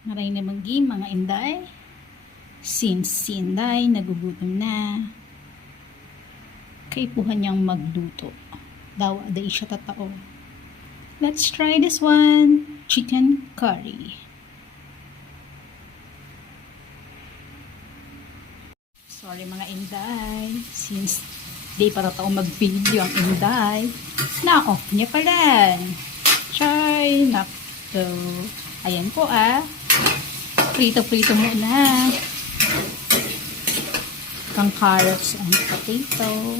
Maray na manggi mga inday. Since si inday nagugutom na, kaipuhan niyang magluto. Daw aday siya tatao. Let's try this one. Chicken curry. Sorry mga inday. Since di pa tatao mag-video ang inday, na-off niya pala. Try. Nakto. Ayan po Prito-prito muna. Kang carrots and potato.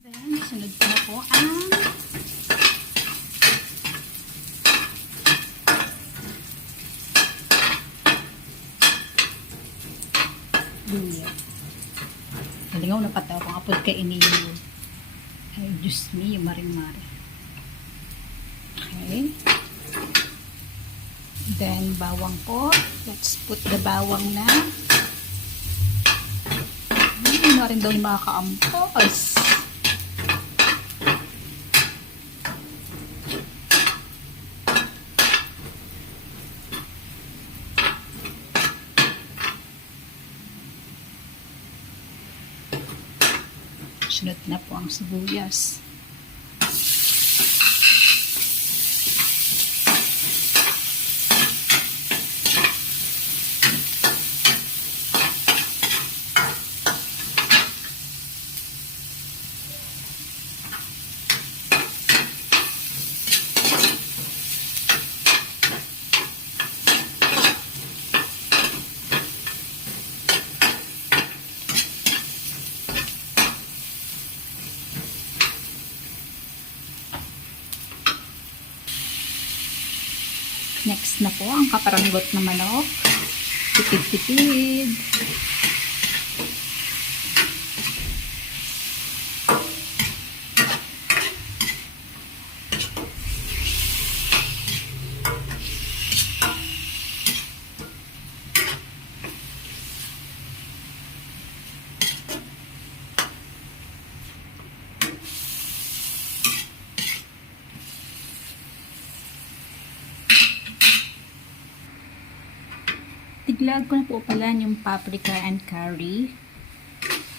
Then, sunod na po ang luya. Nalingaw na pataw kung apod ka iniyo. Ay, Diyos me, yung maring-mari. Okay. Then, bawang po. Let's put the bawang na. Hindi na rin daw yung makakaampos. Sunod na po ang sibuyas. Next na po ang kaparanggot na manok. Tipid-tipid. Tiglag ko na po pala yung paprika and curry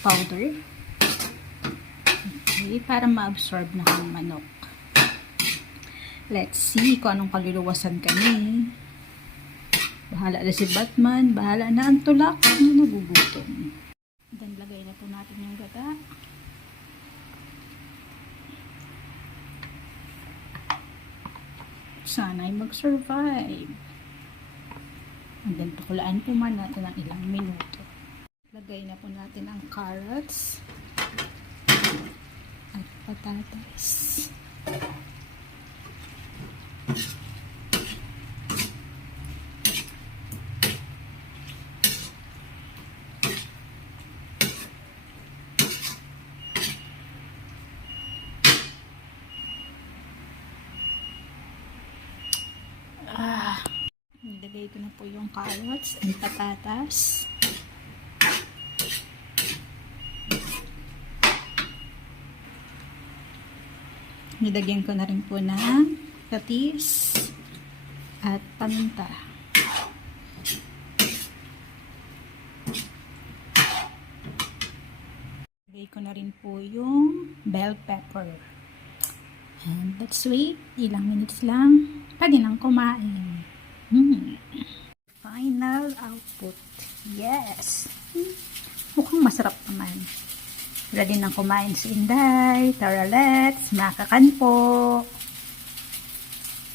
powder. Okay, para ma-absorb na ang manok. Let's see kung anong kaluluwasan kami. Bahala na si Batman, bahala na ang tulak na nagugutom. Then, lagay na po natin yung gata. Sana'y mag-survive. And then, pakulaan po man natin ng ilang minuto. Lagay na po natin ang carrots at patatas. Nilagay ko na po yung carrots and patatas. Nilagyan ko na rin po ng patis at paminta. Nilagay ko na rin po yung bell pepper. And let's wait. Ilang minutes lang. Pwede nang kumain. Final output. Yes. Mukhang masarap naman. Ready nang kumain si Inday. Tara, let's makakan po.